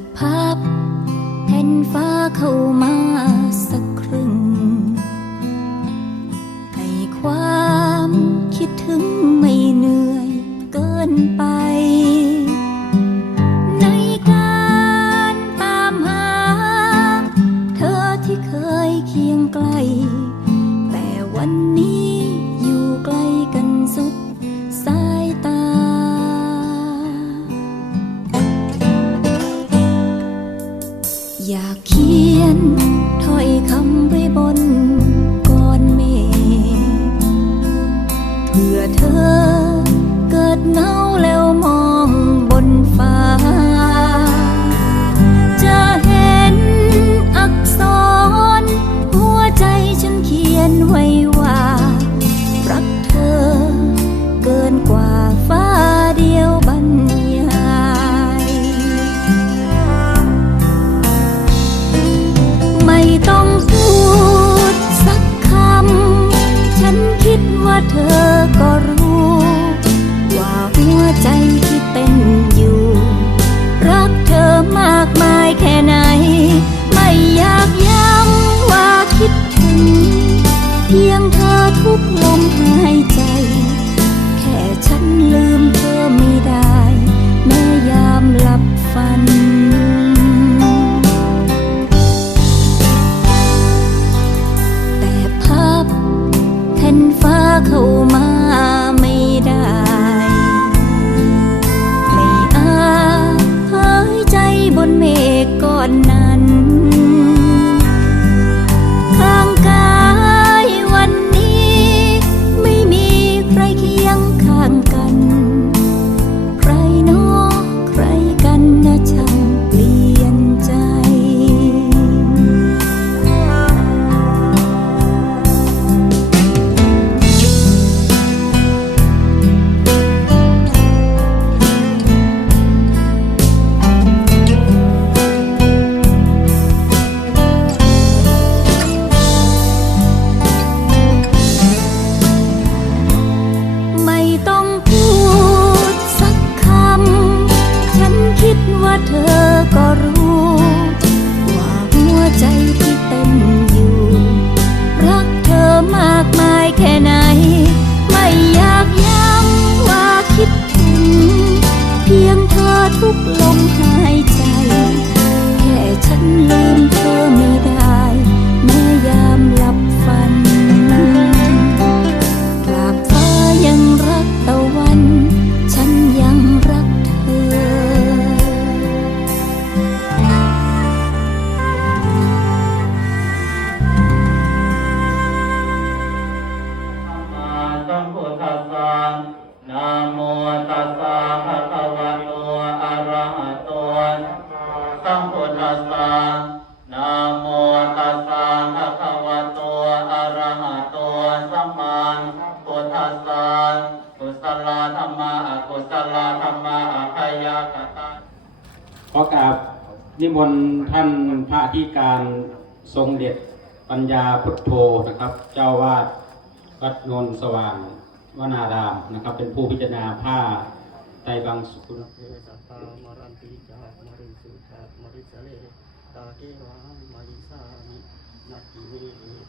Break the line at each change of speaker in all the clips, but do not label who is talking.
ากพับแผ่นฟ้าเข้ามาสักครึ่ง ให้ความคิดถึงไม่เหนื่อยเกินไป เขียนถ้อยคำไว้บน นฟ้าเข้ามา ส
สะภะคะวะโตอะระหะโตสัมพุทธัสสะนะโมตัสสะภะคะวะโตอะระหะโตสัมมาพุทธัสสะกุศลธรรมะอกุศลธรรมะอภัยกตา
ขอกราบนิมนต์ท่านพระอธิการทรงเด็จปัญญาพุทโธนะครับ เจ้าวาดวัดโนนสว่างวนารามนะครับ เป็นผู้พิจารณาผ้า ไตรบังสุกุล
เอสัพพามรันติจามาริสุจามริสเลตาเกวามาริสามินัตติเม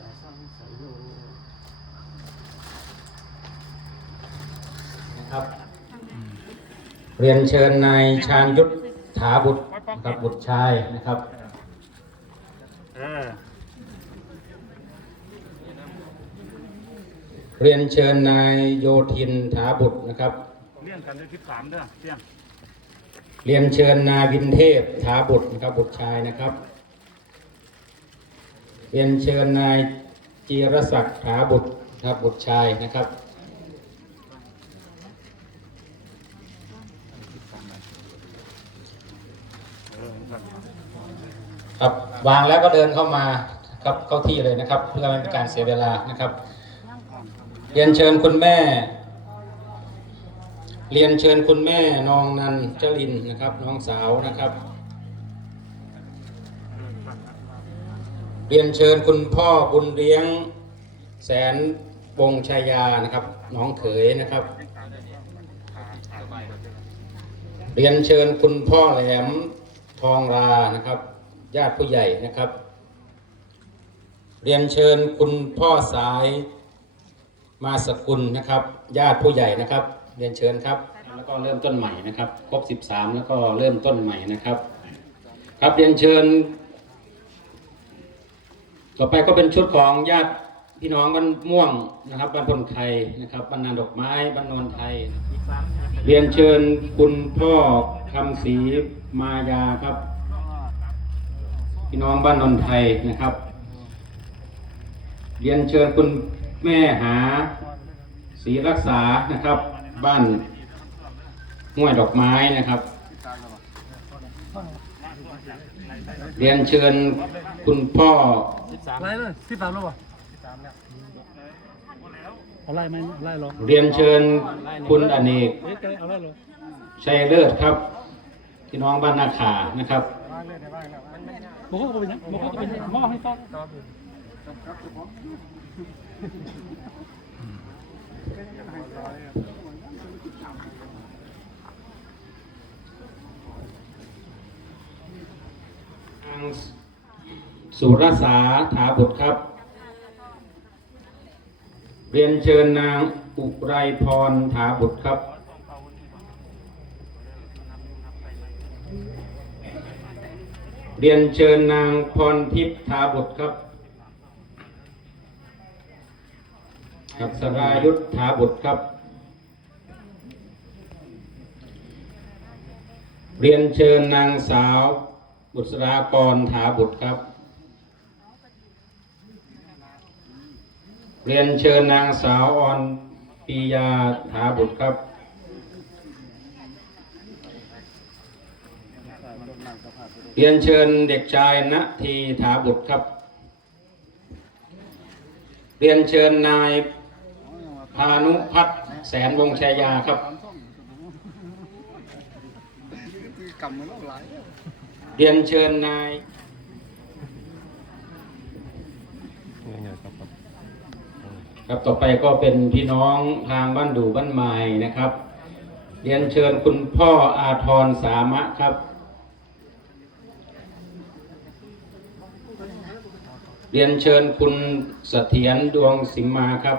ตาสังสยโย
นะครับ เรียนเชิญนายชาญยุทธถาบุตรนะครับบุตรชายนะครับเรียนเชิญนายโยธินถาบุตรนะครับ
เลี่ยงกันด้วยทิศสามเด้อเลี่ยง
เรียนเชิญนายวินเทพถาบุตรนะครับบุตรชายนะครับ เรียนเชิญนายจีรศักดิ์ถาบุตรนะครับบุตรชายนะครับ ครับวางแล้วก็เดินเข้ามาครับเข้าที่เลยนะครับ เพื่อไม่เป็นการเสียเวลานะครับ เรียนเชิญคุณแม่ เรียนเชิญคุณแม่นองนันเจรินนะครับ น้องสาวนะครับ เรียนเชิญคุณพ่อบุญเลี้ยงแสนวงชายานะครับ น้องเขยนะครับ เรียนเชิญคุณพ่อแหลมทองรานะครับ ญาติผู้ใหญ่นะครับ เรียนเชิญคุณพ่อสายมาสกุลนะครับ ญาติผู้ใหญ่นะครับ เรียนเชิญครับ แล้วก็เริ่มต้นใหม่นะครับ ครบ 13 แล้วก็เริ่มต้นใหม่นะครับ ครับเรียนเชิญ ต่อไปก็เป็นชุดของญาติพี่น้องบ้านม่วงนะครับบ้านพลไทยนะครับบ้านนาดอกไม้บ้านโนนไทย เรียนเชิญคุณพ่อคำศรีมายาครับ พี่น้องบ้านนนไทยนะครับ เรียนเชิญคุณแม่หาศรีรักษานะครับ บ้านห้วยดอกไม้นะครับ เรียนเชิญคุณพ่อ
ไล่เลยสิบสามแล้วป่ะเอาไล่ไหมไล่หรอ
เรียนเชิญคุณอเนก
เอ๊ะเอาไล่หรอ
ชัยเลิศครับพี่น้องบ้านนาขานะครับ
บอกเขาก็เป็นยังบอกเขาก็เป็นหม้อให้ต้อน
ทาง สุรสาถาบุตรครับ เรียนเชิญนางอุไรพรถาบุตรครับเรียนเชิญนางพรทิพย์ถาบุตรครับกับสรายุทธถาบุตรครับ เรียนเชิญนางสาว บุษรากรถาบุตรครับ เรียนเชิญนางสาวออนปียาถาบุตรครับเรียนเชิญเด็กชายณทีถาบุตรครับ เรียนเชิญนายพานุพัฒน์แสนวงชัยยาครับ
กำมือหลาย
เรียนเชิญนายครับต่อไปก็เป็นพี่น้องทางบ้านดูบ้านไม้นะครับ เรียนเชิญคุณพ่ออาทรสามะครับ เรียนเชิญคุณเสถียรดวงสิมมาครับ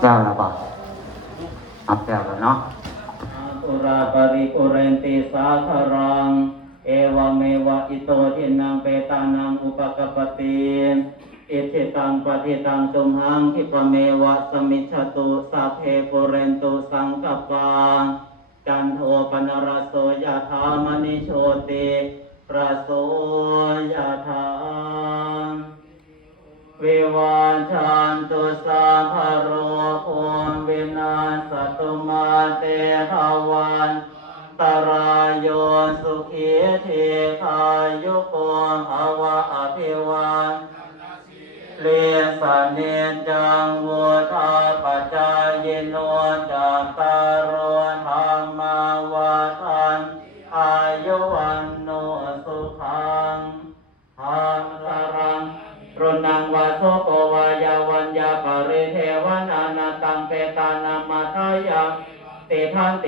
แก้วละบอกเอาแก้วแล้วเนาะ
อุราปริปุเรนติสาคารัง เอวเมวะอิโตทินังเปตานังอุปกปติอิทิตังปฏิตังตุมหังคิปเมวะสมิจฉตุสัพเพปุเรนตุสังกปาจันโทปนรสโสยถามณิโชติประโสยถา วิวาชันตุสาภโรโอมวินาสตุมาเตหวันตรายโยสุขีเทคายุโกภวะอภิวันเลสเนจังวุธาปัจจายโนจั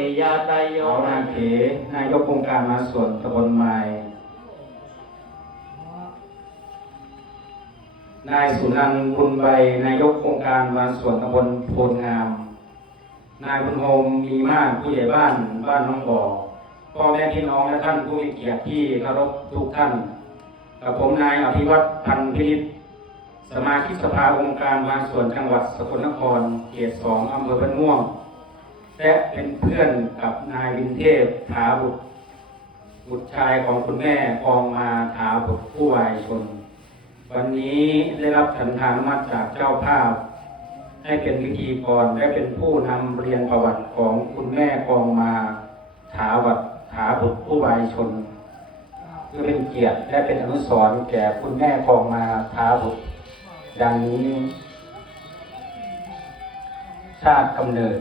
ติทันติยาตายโย
นางเขนายกองค์การมาส่วนตำบลไม้นายสุนันท์บุญใบนายกองค์การมาส่วนตำบลโพลงาม นายบุญโฮมมีมากผู้ใหญ่บ้านบ้านน้องบ่อพ่อแม่พี่น้องและท่านผู้มีเกียรติที่เคารพทุกท่านกับผมนายอภิวัตพันธ์พินิจสมาชิกสภาองค์การบางส่วนจังหวัดสกลนคร เขตสองอำเภอบ้านม่วง และเป็นเพื่อนกับนายวินเทพถาบุตรบุตรชายของคุณแม่กองมาถาบุตรผู้วายชน วันนี้ได้รับฉันทานมัติจากเจ้าภาพ ให้เป็นพิธีกรและเป็นผู้นำเรียนประวัติของคุณแม่กองมาถาวัดถาบุตรผู้วายชนเพื่อเป็นเกียรติและเป็นอนุสรณ์แก่คุณแม่กองมาถาบุตรดังนี้ ชาติกำเนิด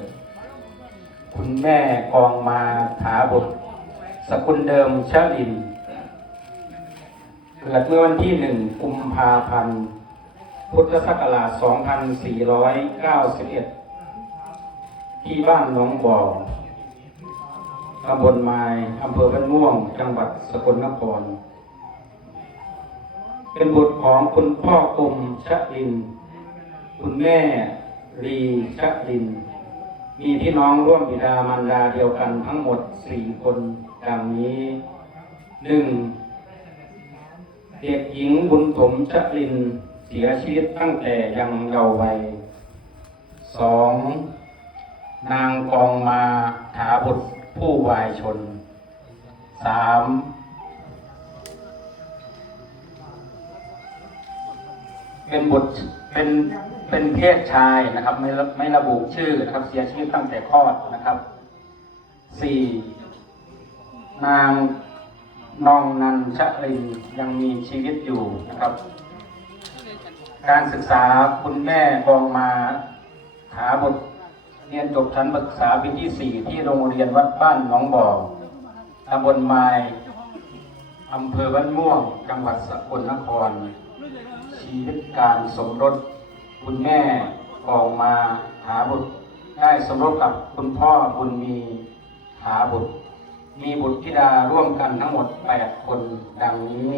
คุณแม่กองมาถาบุตรสกุลเดิมเชลินเกิดเมื่อวันที่หนึ่งกุมภาพันธ์ พุทธศักราช 2491 ที่บ้านหนองบ่อตำบลไม้อำเภอบ้านม่วง จังหวัดสกลนคร เป็นบุตรของคุณพ่อกรมชะลิน คุณแม่ลีชะลิน มีพี่น้องร่วมบิดามารดาเดียวกันทั้งหมดสี่คนดังนี้หนึ่งเด็กหญิงบุญถมชะลินเสียชีวิตตั้งแต่ยังเยาว์วัยสองนางกองมาถาบุตรผู้วายชนสามเป็นบุตรเป็น เป็นเพศชายนะครับ ไม่ไม่ระบุชื่อนะครับ เสียชีวิตตั้งแต่คลอดนะครับสี่นางนองนันชะลินยังมีชีวิตอยู่นะครับ การศึกษาคุณแม่กองมาหาบุตรเรียนจบชั้นศึกษาปีที่สี่ที่โรงเรียนวัดบ้านหนองบ่อตำบลไม้อำเภอบ้านม่วง จังหวัดสกลนคร ชีวิตการสมรส คุณแม่กองมาหาบุตร ได้สมรสกับคุณพ่อบุญมีหาบุตร มีบุตรธิดาร่วมกันทั้งหมด 8 คนดังนี้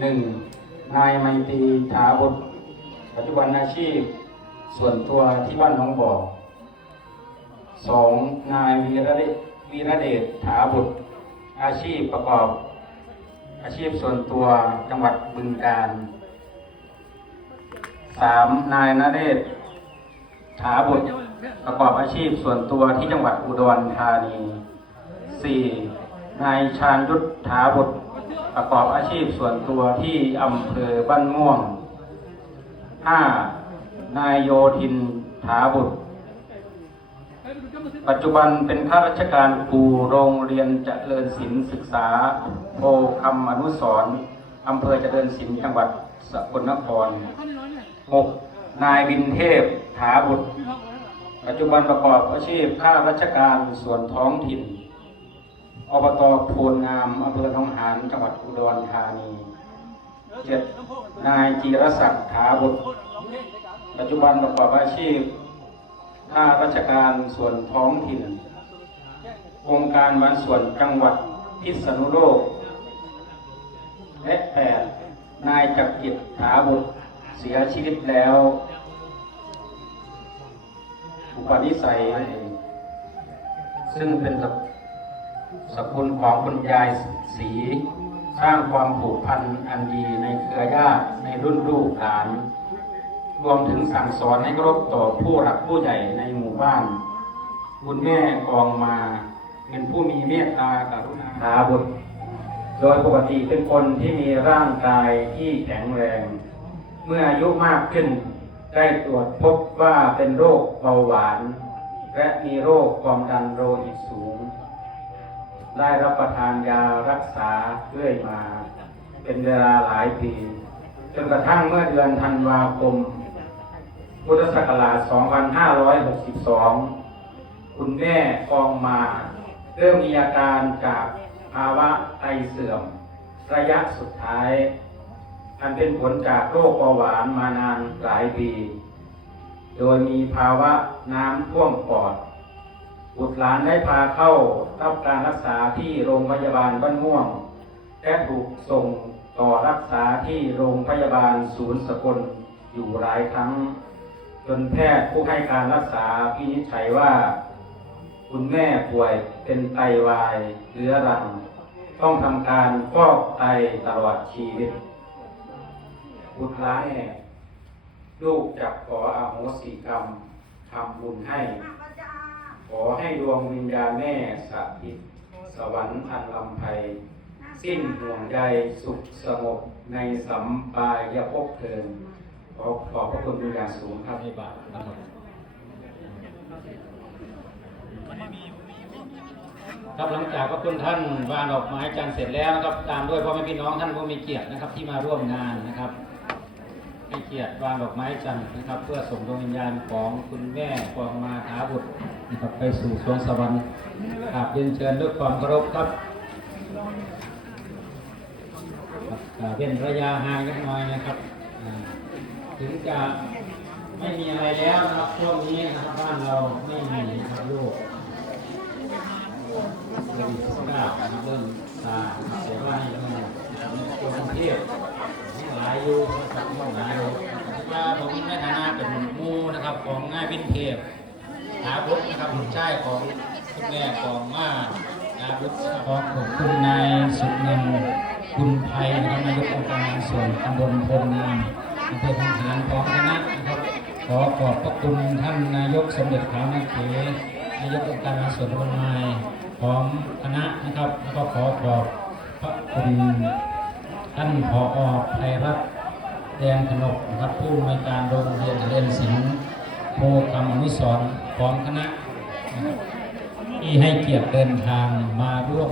หนึ่งนายไมตรีถาบุตร ปัจจุบันอาชีพ ส่วนตัวที่บ้านหน้องบ่อสองนายวีระเดชวีระเดชถาบุตร อาชีพประกอบ อาชีพส่วนตัวจังหวัดบึงกาฬ สามนายนเรศถาบุตรประกอบอาชีพส่วนตัวที่จังหวัดอุดรธานีสี่นายชาญยุทธถาบุตรประกอบอาชีพส่วนตัวที่อำเภอบ้านม่วงห้านายโยธินถาบุตร ปัจจุบันเป็นข้าราชการครูโรงเรียนเจริญศิลป์ศึกษาโพคำอนุสรอำเภอเจริญศิลป์จังหวัดสกลนคร หกนายวินเทพถาบุตร ปัจจุบันประกอบอาชีพข้าราชการส่วนท้องถิ่นอบตโพนงามอำเภอหนองหานจังหวัดอุดรธานีเจ็ดนายจีรศักดิ์ถาบุตร ปัจจุบันประกอบอาชีพข้าราชการส่วนท้องถิ่นองค์การบางส่วนจังหวัดพิษณุโลก และแปดนายจักรกิจถาบุตร เสียชีวิตแล้วอุปนิสัยนั่นเองซึ่งเป็นสสกุลของคุณยายสี สร้างความผูกพันอันดีในเครือญาติในรุ่นลูกหลาน รวมถึงสั่งสอนให้เคารพต่อผู้หลักผู้ใหญ่ในหมู่บ้าน คุณแม่กองมาเป็นผู้มีเมตตากรุณาหาบุตรโดยปกติเป็นคนที่มีร่างกายที่แข็งแรง เมื่ออายุมากขึ้น ได้ตรวจพบว่าเป็นโรคเบาหวาน และมีโรคความดันโลหิตสูง ได้รับประทานยารักษาเรื่อยมา เป็นเวลาหลายปี จนกระทั่งเมื่อเดือนธันวาคม พุทธศักราช 2562 คุณแม่กองมา เริ่มมีอาการจากภาวะไตเสื่อม ระยะสุดท้าย อันเป็นผลจากโรคเบาหวานมานานหลายปี โดยมีภาวะน้ำท่วมปอด บุตรหลานได้พาเข้ารับการรักษาที่โรงพยาบาลบ้านม่วง และถูกส่งต่อรักษาที่โรงพยาบาลศูนย์สกลอยู่หลายครั้ง จนแพทย์ผู้ให้การรักษาพินิจฉัยว่า คุณแม่ป่วยเป็นไตวายเรื้อรัง ต้องทำการฟอกไตตลอดชีวิต บุตรหลานแม่ลูกจะขออาโหสิกรรมทำบุญให้ ขอให้ดวงวิญญาณแม่สถิตสวรรค์อันลำไพสิ้นห่วงใยสุขสงบในสัมปายภพเทินขอขอบพระคุณเป็นอย่างสูงครับในบาทนะครับครับหลังจากพระคุณท่านวางดอกไม้จันเสร็จแล้วนะครับ ตามด้วยพ่อแม่พี่น้องท่านผู้มีเกียรตินะครับ ที่มาร่วมงานนะครับ ให้เกียรติวางดอกไม้จันทร์นะครับ เพื่อส่งดวงวิญญาณของคุณแม่กองมาถาบุตรนะครับ ไปสู่สวงสวรรค์กราบเรียนเชิญด้วยความเคารพครับครับเป็นระยะห่างกันหน่อยนะครับ ถึงจะไม่มีอะไรแล้วนะครับช่วงนี้นะครับบ้านเราไม่มีนะครับโรคโควิดสิบเก้านะครับเริ่มซานะครับแต่ว่าในเมืองตัวกรุงเทพายอยู่นะครับมองหาอยู่ว่าผมในฐานะเป็นมูนะครับของง่ายวินเทพหาบุตรนะครับบุตรชายของคุณแม่ของมาหาบุตรของขอบคุณนายสุนันคุณไพนะครับนายกองค์การส่วนตำบลโพงามอำเภอพังหารของคณะนะครับขอขอบพระคุณท่านนายกสมเด็จพระนเขนายกองค์การส่วนตำบลไม้ของคณะนะครับแล้วก็ขอขอบพระคุณ ท่านผอไพรัตน์แดงขนกนะครับผู้อำนวยการโรงเรียนเรียนศิลป์โพคำอนุสรณ์ของคณะ ที่ให้เกียรติเดินทางมาร่วม